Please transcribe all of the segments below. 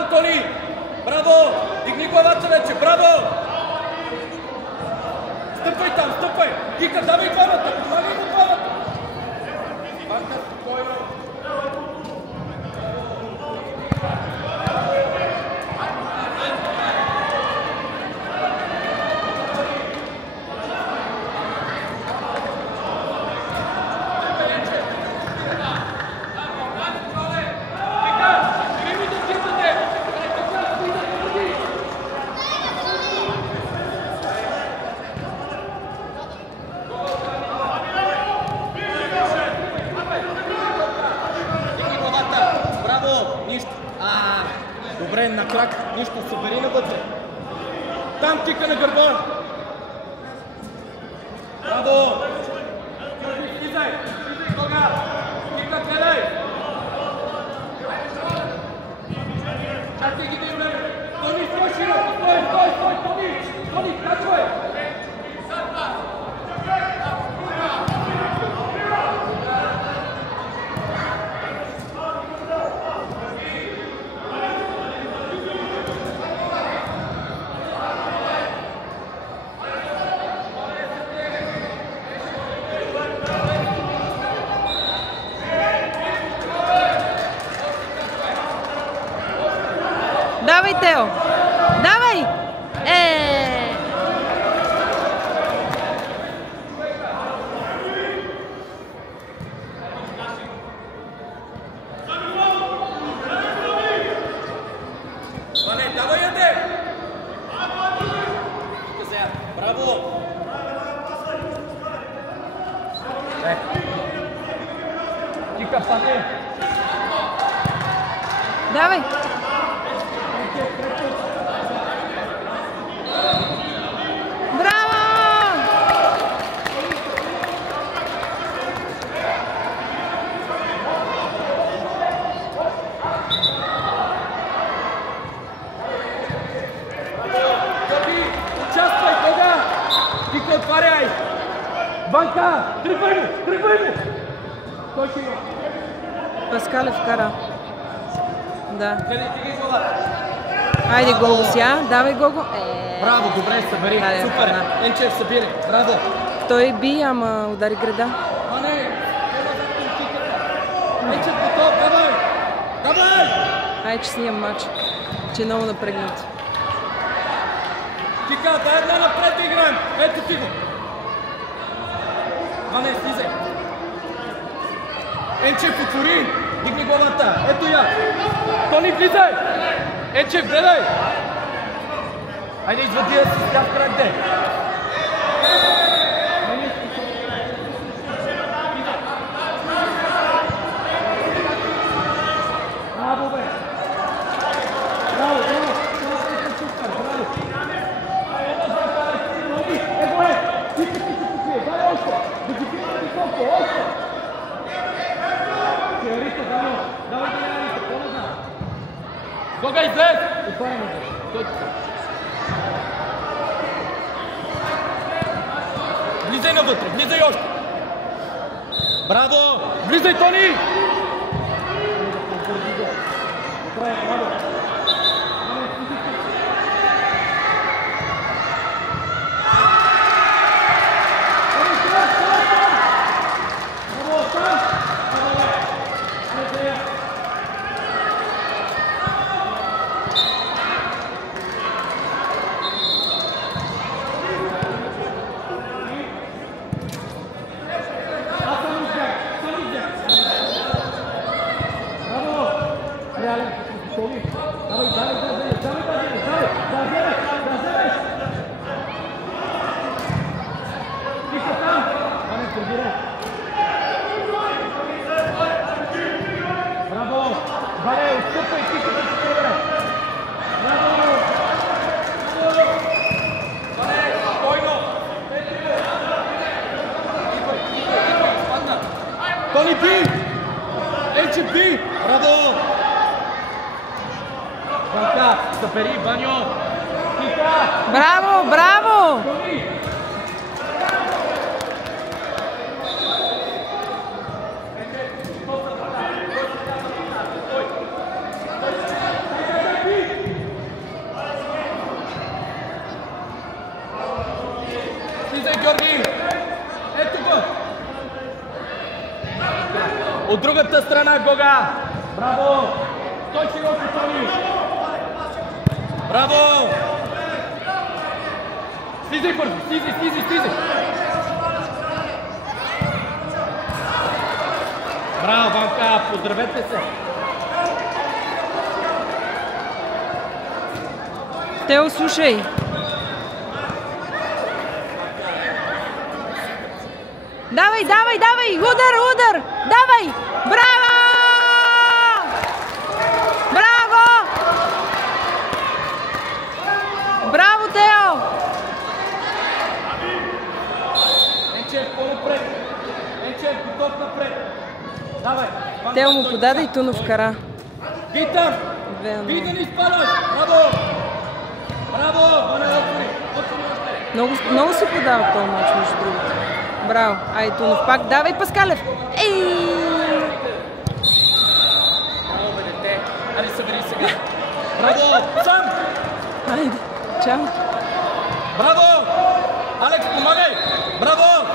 Там, Тони! Браво! Дигни главата вече! Браво! Стъпвай там, стъпвай! Кика, давай главата! Помагай му главата! Ванка, спокойно! Добре, на крак, нищо, събери навътре. Там кика на гърба. Браво! Излизай! Излизай, кога! Кика, гледай! Чакай ги да им време! Тони, стой широко! Стой! Тони! Тони, качвай! Давай, Тео! Давай! Ване, давай я те! Браво! Кика, пане! Давай! Отваряй! Ванка! Тръгвай му! Той ще има! Паскалев кара. Да. Дигай главата! Хайде, Гого сега. Давай, Гого. Браво, добре, събери. Супер! Енчев, събири. Браво! Той би, ама удари града. А не! Енчев, готов! Давай! Хайде, че снимам матч. Че е много напрегнат. Кика, дай една напред да играем! Ето ти го! Ване, слизай! Енчев, отвори! Дигни главата! Ето я! Тони, влизай! Енчев, гледай! Хайде, извади я си в крак, де! Браво, бе! Браво! Гога, излез! Влизай навътре, влизай още! Браво! Влизай, Тони! Тони, би! Енче, би! Браво! Ванка, събери, Ваньо! Кика! Браво, браво! От другата страна, Гога! Браво! Стой широко, Тони! Браво! Слизай първо! Слизай! Браво, Ванка! Поздравете се! Тео, слушай! Давай! Удар! Давай! Браво! Браво, Тео! Енчев, по-напред! Енчев, готов напред! Давай! Тео му подаде и Тунов кара. Бий там! 2-0. Бий да не изпадаш! Браво! Ване, още! Много си подава този мач, между другото. Браво! Ай, Тунов пак. Давай, Паскалев! Браво, бе, дете! Али събери сега! Браво! Сам! Айде, чао! Браво! Алекс, помагай! Браво!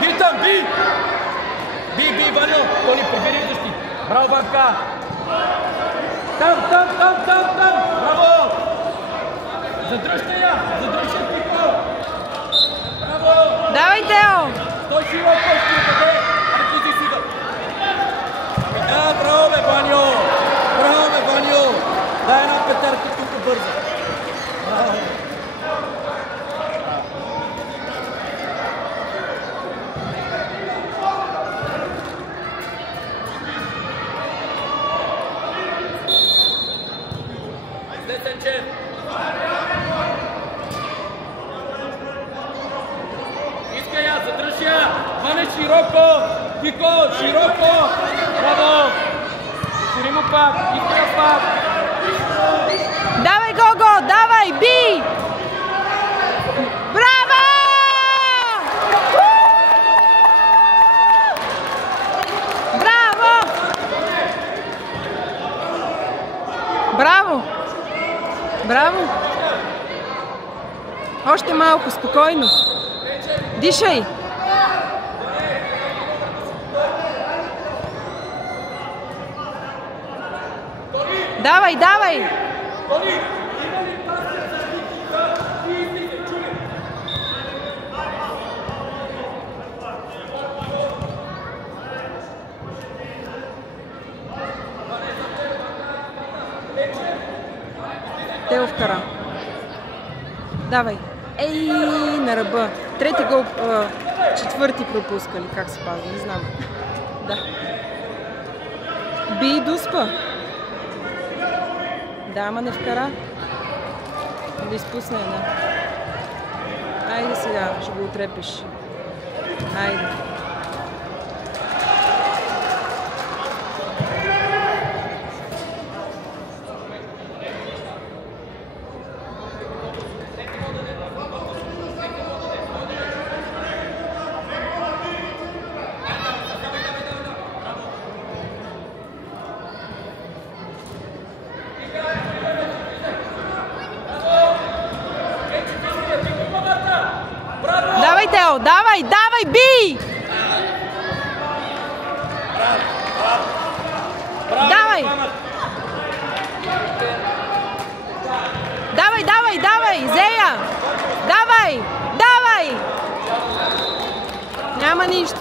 Бий там, бий! Бий, Ваньо! Тони, прибери защити! Браво, Ванка! Там! Браво! Задръжте я! Тико! Браво! Давай, Тео! Стой широко, ще къде? Ами ти си да! Да, браво, бе, Ваньо! Дай една петарка тук бърза! Браво! Искай я, задръж я! Ване широко! Тико, широко! Браво! Шири му пак! Искай я пак! Давай, Гого! Давай! Бий! Браво! Браво! Още малко, спокойно. Дишай! Давай! Тео вкара. Давай. Ей, на ръба. Трети гол, четвърти пропускали. Как се пазва? Не знам. Да. Би и дуспа. Да, ама не вкара. Да изпусне една. Айде сега, ще го отрепиш. Айде. Тео, давай, бий! Давай, Зея! Давай! Няма нищо.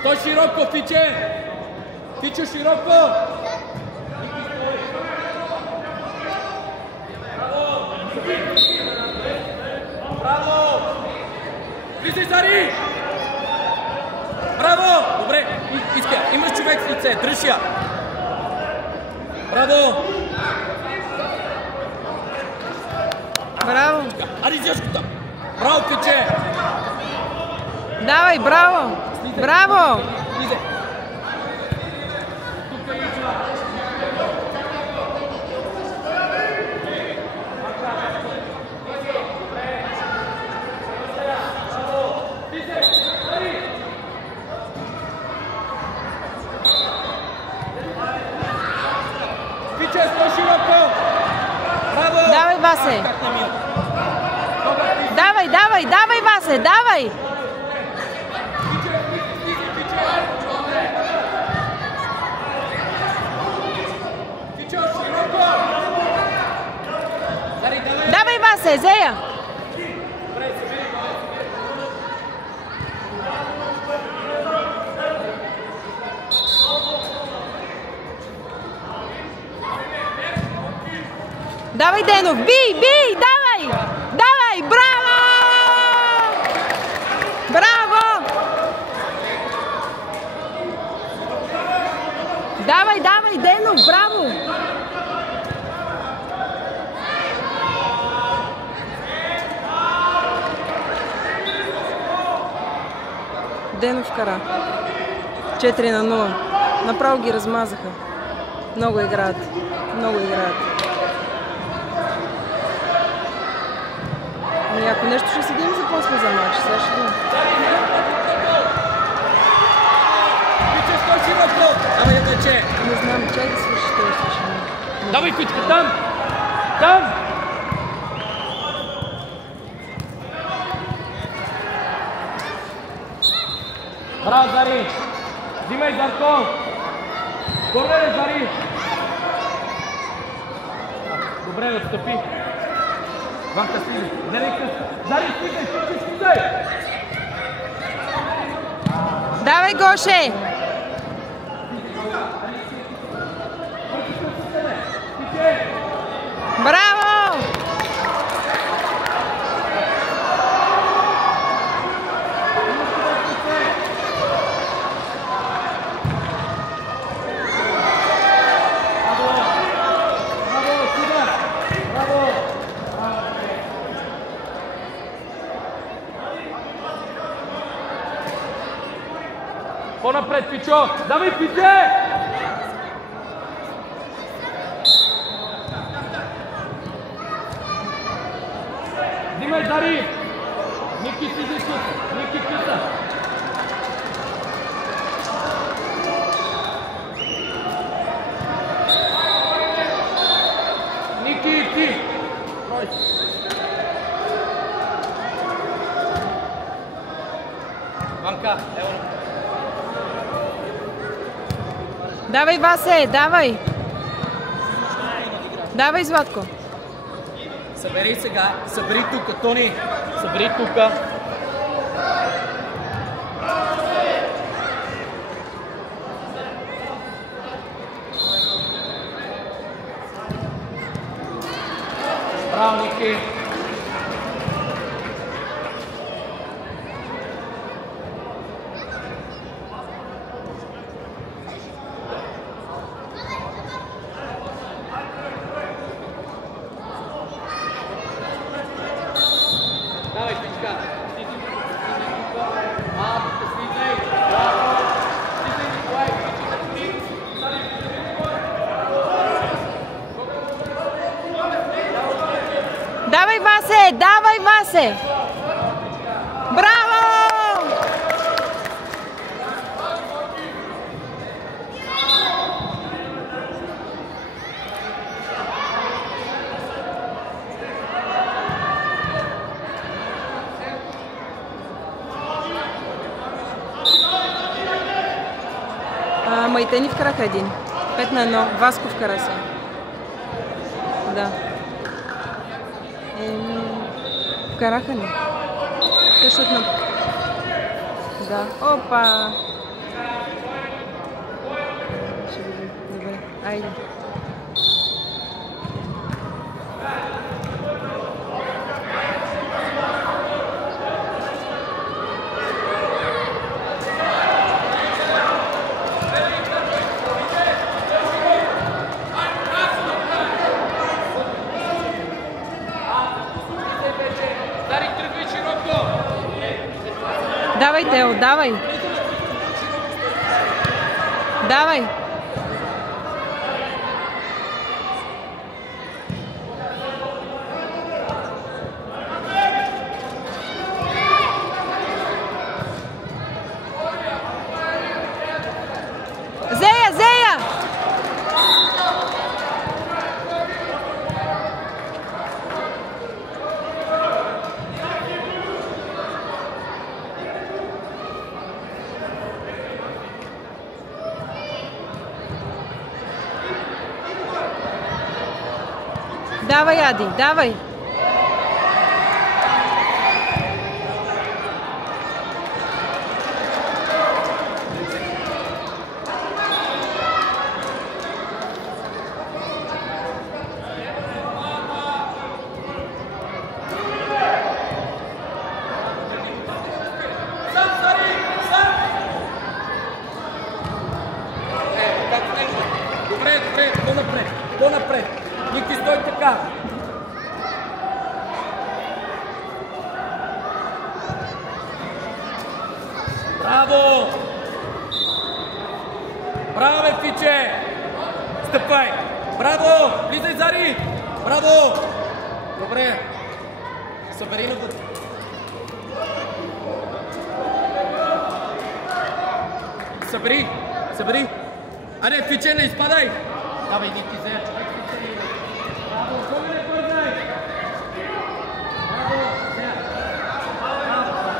Стой широко, Фиче! Фичо, широко! Браво! Влизай, Зари! Браво! Добре, иска, имаш човек с лице, дръж я! Браво! Браво! Ари, зяшката! Браво, Фиче! Давай, браво! Браво! Васе! Давай, давай, давай, Васе, давай! Давай, Васе, Зея! Давай, Денов, бий, бий, давай! Давай, браво! Браво! Давай, давай, Денов, браво! Денов кара. 4-0. Направо ги размазаха. Много играят. Много играят. Ами ако нещо ще седим за после за матч, сега ще видим. Ама я тече. Не знам, чай да свърши този свършен. Давай, Кучка, там! Там! Браво, Зари! Взимай, Зарко! Горе, Зари! Добре, да стъпи. Ванка слизи. Зари, стигай! Давай, Гоше! Браво! По-напред, Пичо! Давай, Пиче! Взимай, Зари! Ники, сиди тук! Ники, киса! Ники, ти! Ванка, ево! Давай, Васе, давай! Давай, Златко! Събери сега, събери тука, Тони! Събери тука! Браво, Ники! Давай, Пичка! Слизи тука! Малко слизай! Браво! Слизай, Николай! Давай, Васе! Давай, Васе! Браво! Майтени вкараха един. 5-1. Васко вкара се. Да. Вкараха ли? Те шутна. Да. Опа! Ще видим. Добре. Айде. Давай, Тео, давай! Давай! Зея, Зея! Давай, Ади, давай! По-напред! Ники, стой така! Браво! Браво, бе, Фиче! Стъпай! Браво! Влизай, Зари! Браво! Добре! Събери на вътре! Събери! Събери! Аре, Фиче, не изпадай! Давай, Ники, зея, човек! Браво! Кой не бързай! Браво! Зея!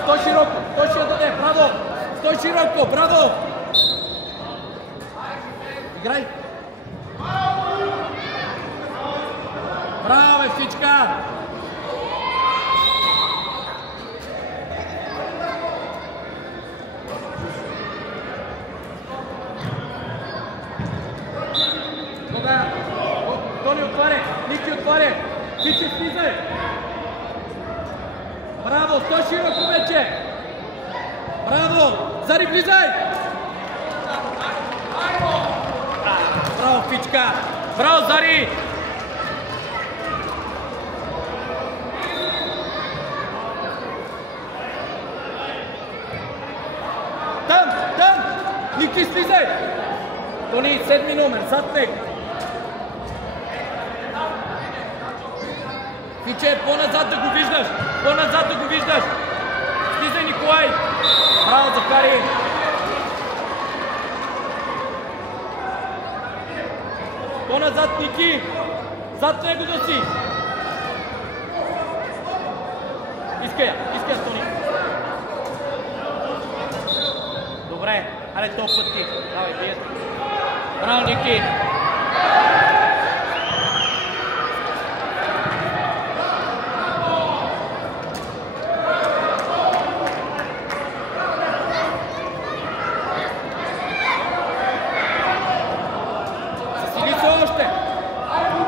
Стой широко! Той ще я даде! Браво! Стой широко! Браво! Играй! Браво, Фичка! Тони, отваря! Ники, отваря! Фичи, слизай! Браво! Стой широко вече! Браво! Зари, влизай! Браво, Фичка! Браво, Зари! Там! Там! Ники, слизай! Тони, 7 номер, зад него! Фиче, по-назад да го виждаш! По-назад да го виждаш! Слизай, Николай! Браво, Захари! По-назад, Ники! Зад него да си! Искай, Тони! Добре, аре този път ти! Давай, бият! Браво, Ники!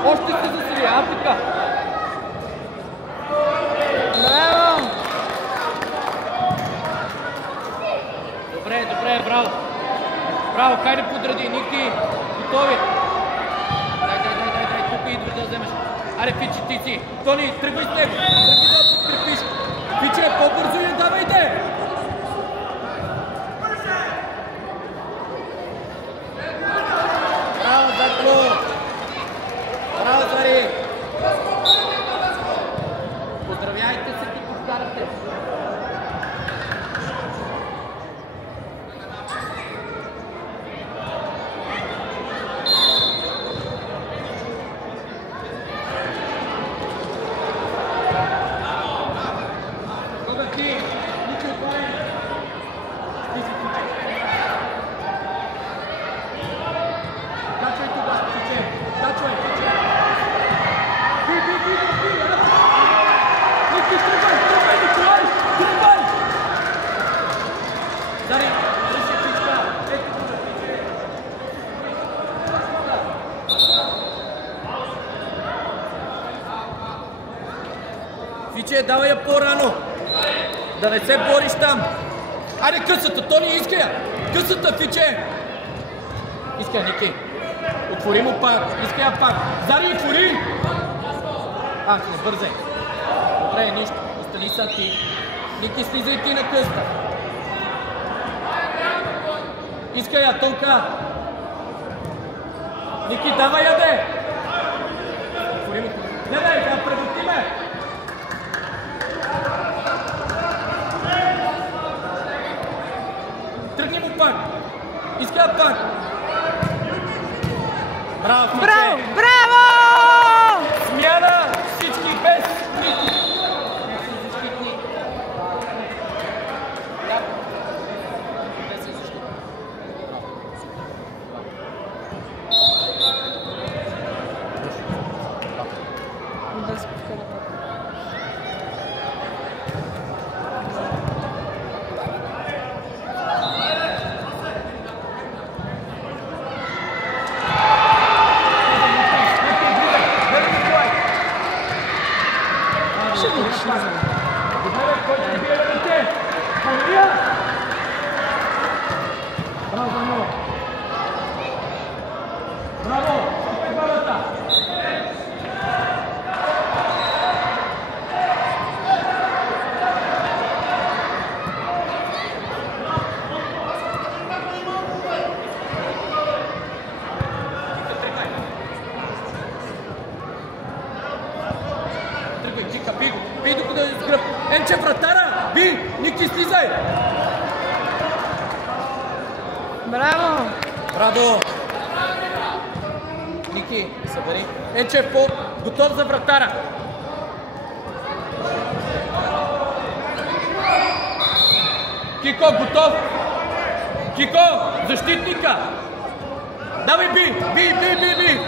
Още се засили, така. Браво! Добре, браво. Браво, хайде подреди, Ники. Готови. Дай, тук идва да вземеш. Аре, Фичи, ти си. Тони, тръгвай с него. Тръгвай да подкрепиш. Фиче, по-бързо не давайте. Браво, Закло. Браво, Зари! Поздравяйте се, ти повтаряте! Кога ти? Ники, отваряй! Качвай тук, Фиче! Качвай, Фиче! Ники, тръгвай, Николай! Тръгвай! Зари, реши Фичка! Ето тук, Фиче! Фиче, давай я по-рано! Да не се бориш там! Айде късата, Тони, иска я! Късата, Фиче! Иска я, Ники! Отвори му пак! Иска я пак! Зари, отвори! Не бързай! Добре, нищо. Остани са ти. Ники, слизай ти на къста. Иска я, толка. Ники, давай я, бе! Не, да предотти, бе! Тръгни му пак! Иска я пак! Браво, Фиче! Браво! Смяна! Всички без Ники! излизаме. Добре, кой ще бие ръце? Мария! Браво! Браво! Стигай двамата! Би докато е с гръб. Енче, вратара! Би! Ники, слизай! Браво! Браво! Ники, събери. Енче, готов за вратара. Кико, готов! Кико, защитника! Давай, Би! Би!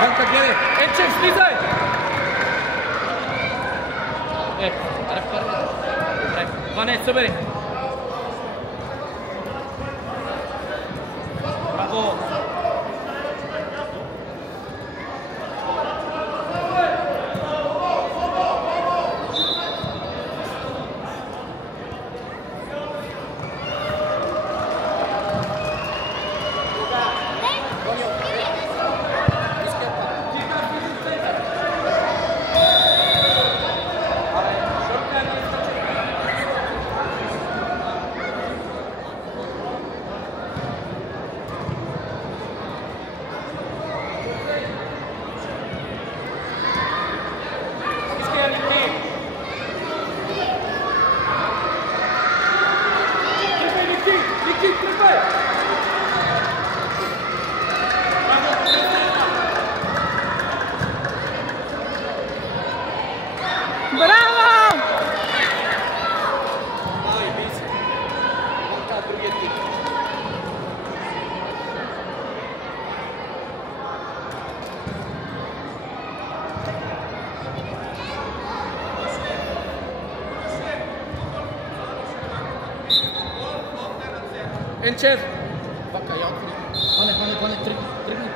Данка, гледай! Енчев, слизай! Аре, добре. Ване, събери! Браво! Браво! Енчев! Вака, я отвори. Ване, тръгни.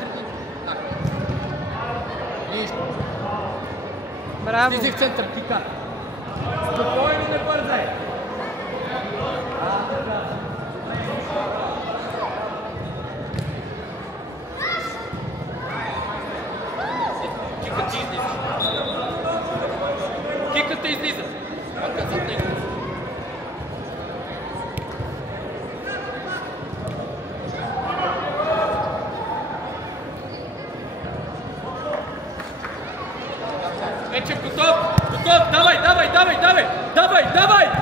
Нищо. Браво! Слизи в център, кика. Спокойно, не бързай. Киката излиза. Вака, зад него. Вече готов! Давай!